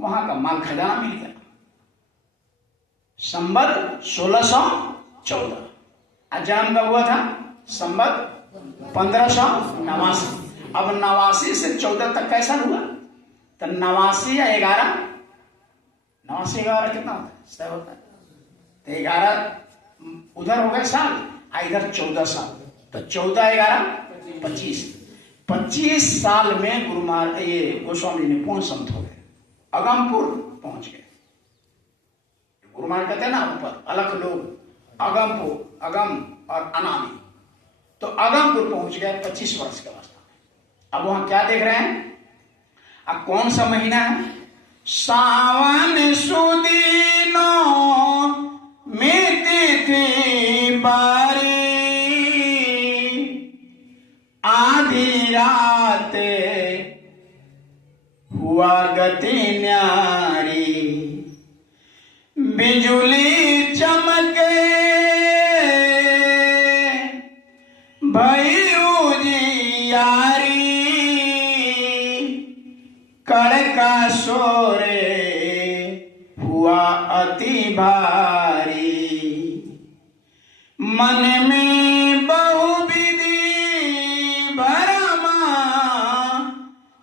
वहां का माल खजाना मिल गया। संवत 1614। जन्म कब हुआ था? संवत 1589। अब 89 से 14 तक कैसा हुआ? तो 89 या 11, 89 11 कितना होता है? 6 होता है। तो 11 उधर हो गए साल, इधर 14 साल, तो 14 11 25। 25 साल में गुरु महाराज ये गोस्वामी ने पूर्ण संत हो गए, अगमपुर पहुंच गए। गुरु महाराज कहते हैं ना ऊपर अलग लोग, अगमपुर, अगम और अनामी, तो अगमपुर पहुंच गए 25 वर्ष के अवस्था में। अब वहां क्या देख रहे हैं? अब कौन सा महीना है? सावन सुदीनो में तिथि बारी, आधी रात हुआ गति न्यारी, बिजुली चमके भई उजियारी, कड़का सोरे हुआ अति भारी, मन में बहुविधि भरमा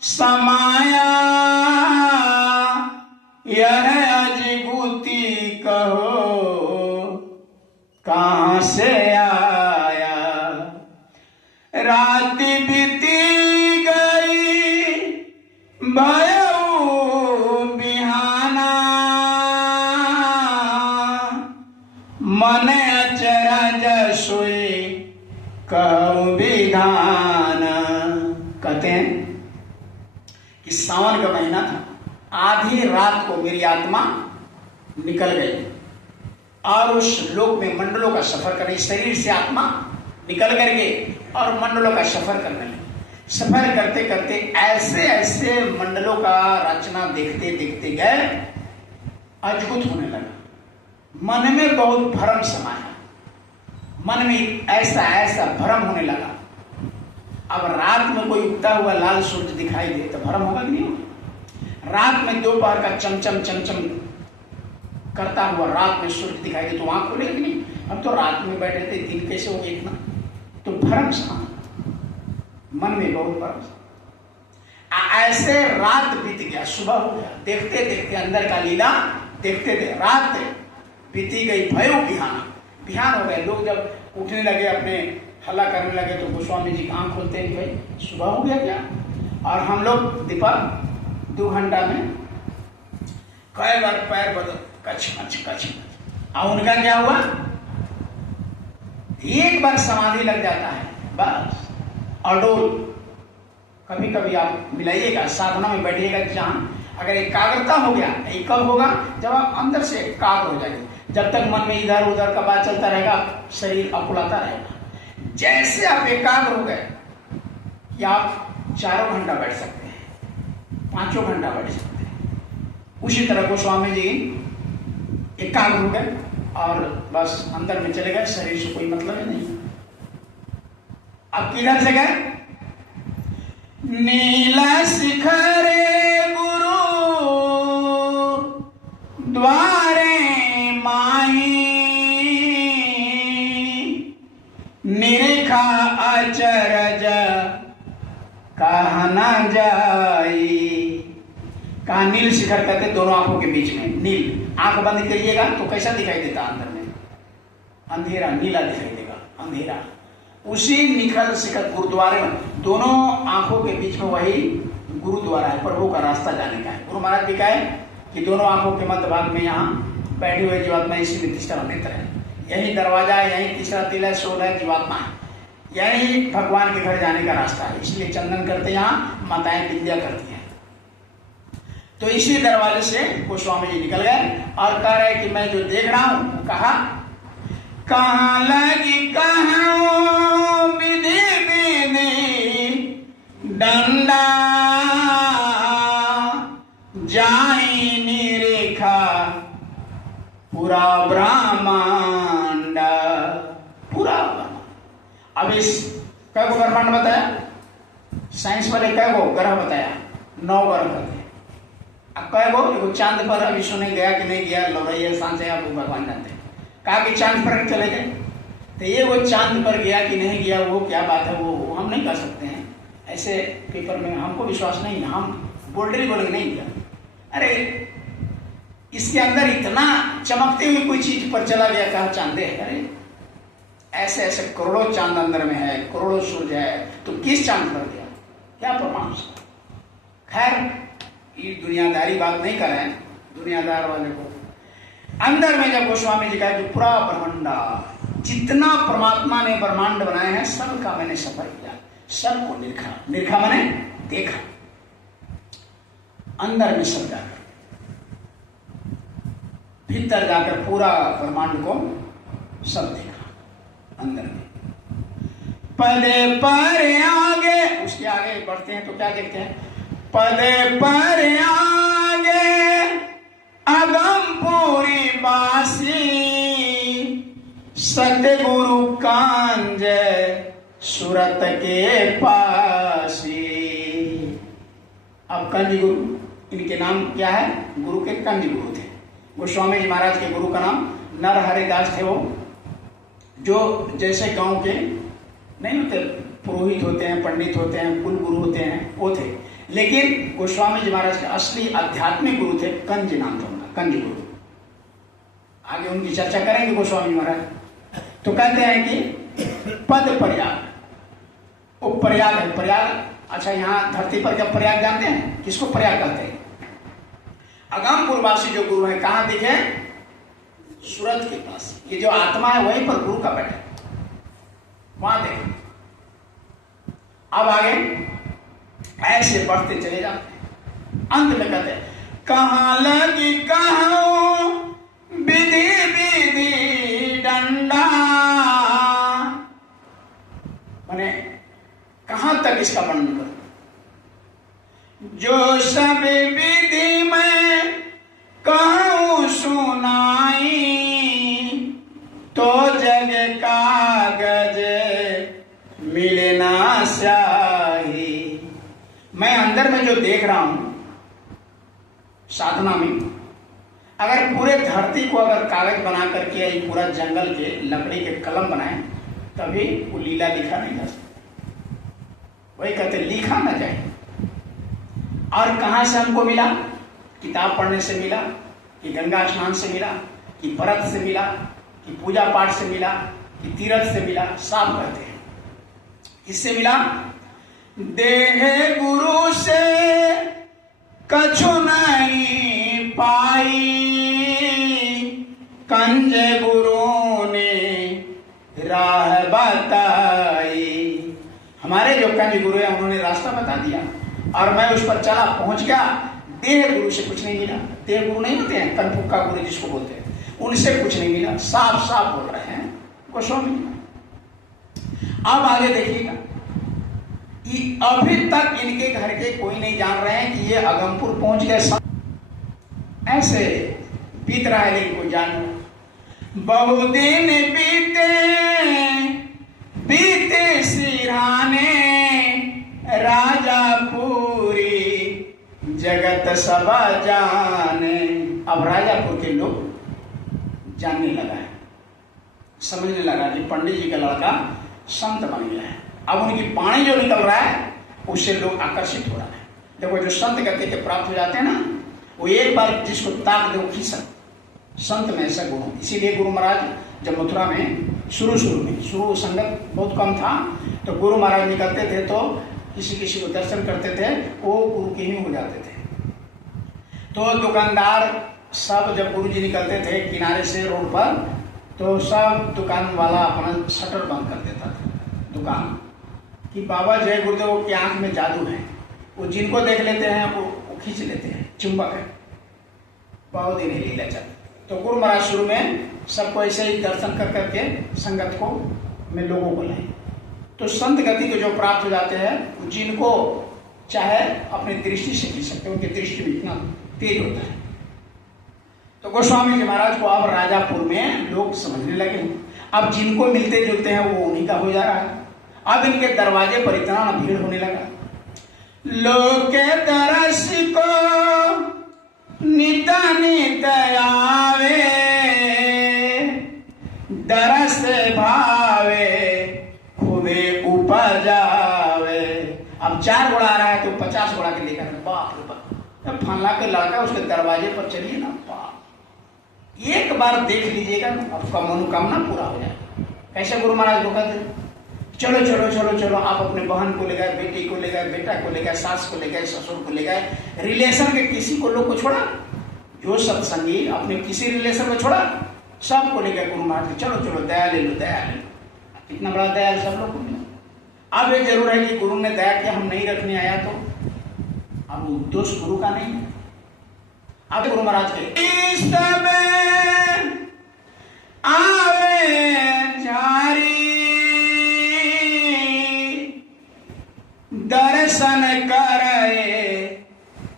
समाया, यह अजगुती कहो कहां से आया, रात बीती गई भयो बिहाना, मन अचरज सोए कहूं विधान। कहते हैं कि सावन का महीना था, आधी रात को मेरी आत्मा निकल गई और उस लोक में मंडलों का सफर करने, शरीर से आत्मा निकल करके और मंडलों का सफर करने लगी। सफर करते करते ऐसे ऐसे मंडलों का रचना देखते देखते गए, अद्भुत होने लगा। मन में बहुत भ्रम समाया, मन में ऐसा ऐसा भ्रम होने लगा। अब रात में कोई उगता हुआ लाल सूरज दिखाई दे तो भ्रम होगा कि नहीं होगा? रात में दोपहर का चमचम चमचम करता हुआ रात में सूरज दिखाई दे तो आंख खुलेगी कि नहीं? हम तो रात में बैठे थे, दिन कैसे हो गए इतना? तो भ्रम समा, मन में बहुत भ्रम। ऐसे रात बीत गया, सुबह हो गया, देखते देखते अंदर का लीला देखते थे, रात बीती गई भयो बिहाना, बिहान हो गए। लोग जब उठने लगे, अपने हल्ला करने लगे, तो गोस्वामी जी आंख खोलते हैं, भाई सुबह हो गया क्या? और हम लोग दीपक 2 घंटा में कई बार पैर बदल कच कच। और उनका क्या हुआ? एक बार समाधि लग जाता है बस अडोल। कभी कभी आप मिलाइएगा, साधना में बैठिएगा, जहां अगर एकाग्रता हो गया, ये कब होगा? जब आप अंदर से एकाग्र हो जाएंगे। जब तक मन में इधर उधर का बात चलता रहेगा, शरीर अकुलाता रहेगा। जैसे आप एकाग्र हो गए कि आप 4 घंटा बैठ सकते हैं, 5 घंटा बैठ सकते हैं। उसी तरह गोस्वामी जी एकाग्र हो गए और बस अंदर में चले गए, शरीर से कोई मतलब ही नहीं। अब किधर से गए? नीला शिखरे गुरु द्वारे माही, निरेखा अचरज कहा न जाई। कहा नील शिखर कहते दोनों आंखों के बीच में। नील, आंख बंद करिएगा तो कैसा दिखाई देता? अंदर में अंधेरा, नीला दिखाई देगा, अंधेरा। उसी निखल शिखर गुरुद्वारे में, दोनों आंखों के बीच में वही गुरुद्वारा है, प्रभु का रास्ता जाने का है। गुरु महाराज भी कहे कि दोनों आंखों के मध्य भाग में यहाँ बैठे हुए जीवात्मा इसी में तीसरा नेत्र है, यही दरवाजा है, यही तीसरा तिल है, 16 जीवात्मा है, यही भगवान के घर जाने का रास्ता है। इसलिए चंदन करते यहाँ माताएं विद्या करती हैं। तो इसी दरवाजे से गोस्वामी जी निकल गए और कह रहे कि मैं जो देख रहा हूं, कहा कहाँ लगी कहाँ विधि विधि डंडा, जाई निरेखा पूरा ब्रह्मांड, पूरा ब्रह्मांड। अब इस कै को ब्रह्मांड बताया? साइंस वाले कै को ग्रह बताया? 9 ग्रह करते। अब कहेगो वो चांद पर अभी सुने गया कि नहीं गया, लौड़ैया सांचे आप भगवान जानते हैं। कहा कि चांद पर चले गए, तो ये वो चांद पर गया कि नहीं गया वो क्या बात है, वो हम नहीं कह सकते हैं। ऐसे पेपर में हमको विश्वास नहीं है, हम बोल्डरी बोलेंगे नहीं गया। अरे इसके अंदर इतना चमकती हुई कोई चीज पर चला गया, कहा चांदे है। अरे ऐसे ऐसे करोड़ों चांद अंदर में है, करोड़ों सूरज है, तो किस चांद पर गया, क्या प्रमाण उसका। खैर ये दुनियादारी बात नहीं करें, दुनियादार वाले को अंदर में जब गोस्वामी जी का जो पूरा ब्रह्मांडा, जितना परमात्मा ने ब्रह्मांड बनाए हैं सबका मैंने सफर किया, सबको निरखा। निरखा मैंने देखा, अंदर में सब जाकर, भीतर जाकर पूरा ब्रह्मांड को सब देखा अंदर में। पदे पर आगे, उसके आगे बढ़ते हैं तो क्या देखते हैं, पदे पर आगे अगमपुरी बासी, सतगुरु कांज सूरत के पासी। अब कंज गुरु, इनके नाम क्या है, गुरु के कंज गुरु थे। गोस्वामी जी महाराज के गुरु का नाम नरहरिदास थे। वो जो जैसे गांव के नहीं होते, पुरोहित होते हैं, पंडित होते हैं, कुल गुरु होते हैं, वो थे। लेकिन गोस्वामी जी महाराज के असली आध्यात्मिक गुरु थे, कंज नाम था उनका, कंज गुरु। आगे उनकी चर्चा करेंगे गोस्वामी जी महाराज। तो कहते हैं कि पद प्रयाग, वो प्रयाग है, प्रयाग। अच्छा यहाँ धरती पर क्या प्रयाग जानते हैं, किसको प्रयाग कहते हैं। अगमपुरवासी जो गुरु है कहाँ दिखे, सूरत के पास। ये जो आत्मा है वहीं पर गुरु का बैठा, वहां देखे। अब आगे ऐसे बढ़ते चले जाते हैं, अंत में कहते हैं कहाँ लगी कहो विधि विधि डंडा, माने कहां तक इसका वर्णन करूं। जो सब विधि में कहूं सुनाई, तो जग कागज मिले ना स्याही। मैं अंदर में जो देख रहा हूं साधना में, अगर पूरे धरती को अगर कागज बना करके या पूरा जंगल के लकड़ी के कलम बनाए तभी वो लीला लिखा नहीं जा सकता। वही कहते लिखा ना जाए। और कहां से हमको मिला, किताब पढ़ने से मिला, कि गंगा स्नान से मिला, कि व्रत से मिला, कि पूजा पाठ से मिला, कि तीर्थ से मिला। साफ कहते हैं इससे मिला। देहे गुरु से कछु नहीं पाई, कंज गुरु ने राह बताई। हमारे जो कंज गुरु है उन्होंने रास्ता बता दिया और मैं उस पर चला, पहुंच गया। देह गुरु से कुछ नहीं मिला। देह गुरु नहीं होते हैं, कनपुक्का गुरु जिसको बोलते हैं, उनसे कुछ नहीं मिला। साफ साफ बोल रहे हैं गोस्वामी। अब आगे देखिएगा, अभी तक इनके घर के कोई नहीं जान रहे हैं कि ये अगमपुर पहुंच गए। ऐसे बीत रहा है लेकिन कोई जान। बहुदिन बीते बीते सिराने, राजा पूरी जगत सभा जाने। अब राजापुर के लोग जानने लगा है, समझने लगा कि पंडित जी का लड़का संत बन गया है। अब उनकी वाणी जो निकल रहा है उससे लोग आकर्षित हो रहा है। देखो जो संत गति के प्राप्त हो जाते हैं ना, वो एक बार जिसको ताक दे खींच। संत में ऐसा गुण, इसीलिए गुरु महाराज जब मथुरा में शुरू संगत बहुत कम था, तो गुरु महाराज निकलते थे तो किसी किसी को दर्शन करते थे, वो गुरु के ही हो जाते थे। तो दुकानदार सब जब गुरु जी निकलते थे किनारे से रोड पर, तो सब दुकान वाला अपना शटर बंद कर देता था दुकान, कि बाबा जय गुरुदेव की आंख में जादू है। वो जिनको देख लेते हैं वो खींच लेते हैं, चुंबक है। बहुत दिन लीला चल। तो गुरु महाराज शुरू में सबको ऐसे ही दर्शन कर करके संगत को में लोगों को लाए। तो संत गति को जो प्राप्त हो जाते हैं, जिनको चाहे अपनी दृष्टि से खींच सकते, उनकी दृष्टि भी इतना तेज होता है। तो गोस्वामी जी महाराज को अब राजापुर में लोग समझने लगे। अब जिनको मिलते जुलते हैं वो उन्हीं का हो जा रहा है। अब इनके दरवाजे पर इतना भीड़ होने लगा। लोग के दरस को नित नित आवे दरस भावे खुदे उपजावे। अब 4 घोड़ा आ रहा है तो 50 घोड़ा के लेकर, बाप रे बाप, फला के लड़का उसके दरवाजे पर चलिए ना, बाप, एक बार देख लीजिएगा आपका मनोकामना पूरा हो जाएगा। कैसे गुरु महाराज को कहते, चलो चलो चलो चलो, आप अपने बहन को ले गए, बेटी को ले गए, बेटा को ले गए, सास को ले गए, ससुर को ले गए, रिलेशन के किसी को लोग को छोड़ा, जो सत्संगी अपने किसी रिलेशन में छोड़ा, सबको ले गए गुरु महाराज, चलो चलो दया ले लो, दया ले लो। कितना बड़ा दया सब लोग को मिला। अब ये जरूर है कि गुरु ने दया किया, हम नहीं रखने आया तो अब दोष गुरु का नहीं है। अब गुरु महाराज के आवे जारी दर्शन करे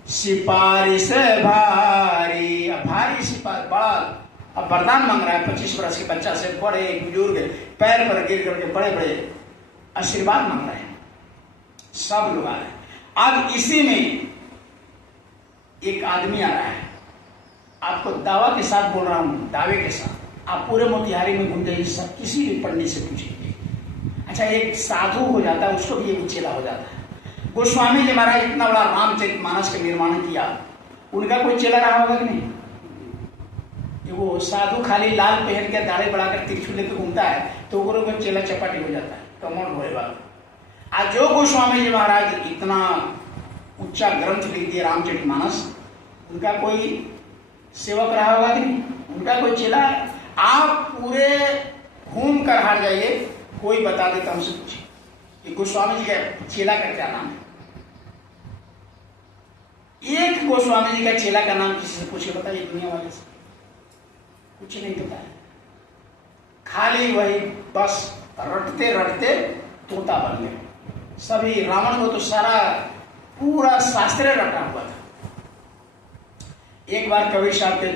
सिपारिश भारी। अब भारी सिपाही बड़ा, अब वरदान मांग रहा है 25 वर्ष के बच्चा से, बड़े बुजुर्ग पैर पर गिर करके बड़े बड़े आशीर्वाद मांग रहे हैं, सब लोग आ रहे हैं। अब इसी में एक आदमी आ रहा है, आपको दावा के साथ बोल रहा हूं, दावे के साथ, आप पूरे मोतिहारी में घूम जाइए, सब किसी भी पंडित से पूछिए। अच्छा, एक साधु हो जाता है, उसको भी एक चेला हो जाता है। गोस्वामी जी महाराज इतना बड़ा रामचरितमानस का निर्माण किया, उनका कोई चेला रहा होगा कि नहीं? वो साधु खाली लाल पहन के दाढ़ी बढ़ाकर त्रिशूल लेकर घूमता है तो गुरु को चेला चपाटी हो जाता है, कमौन होएगा। आज जो गोस्वामी जी महाराज इतना ऊंचा ग्रंथ लिख दिया रामचरितमानस, उनका कोई सेवक रहा होगा कि नहीं? उनका कोई चेला? आप पूरे घूम कर हार जाइए, कोई बता देता हमसे पूछिए कि गोस्वामी जी का चेला का क्या नाम है। एक गोस्वामी जी का चेला का नाम किसी से पूछे, बताइए दुनिया वाले से, कुछ नहीं पता है। खाली वही बस रटते रटते तोता बन गए सभी। रावण को तो सारा पूरा शास्त्र रटा हुआ था। एक बार कबीर साहब के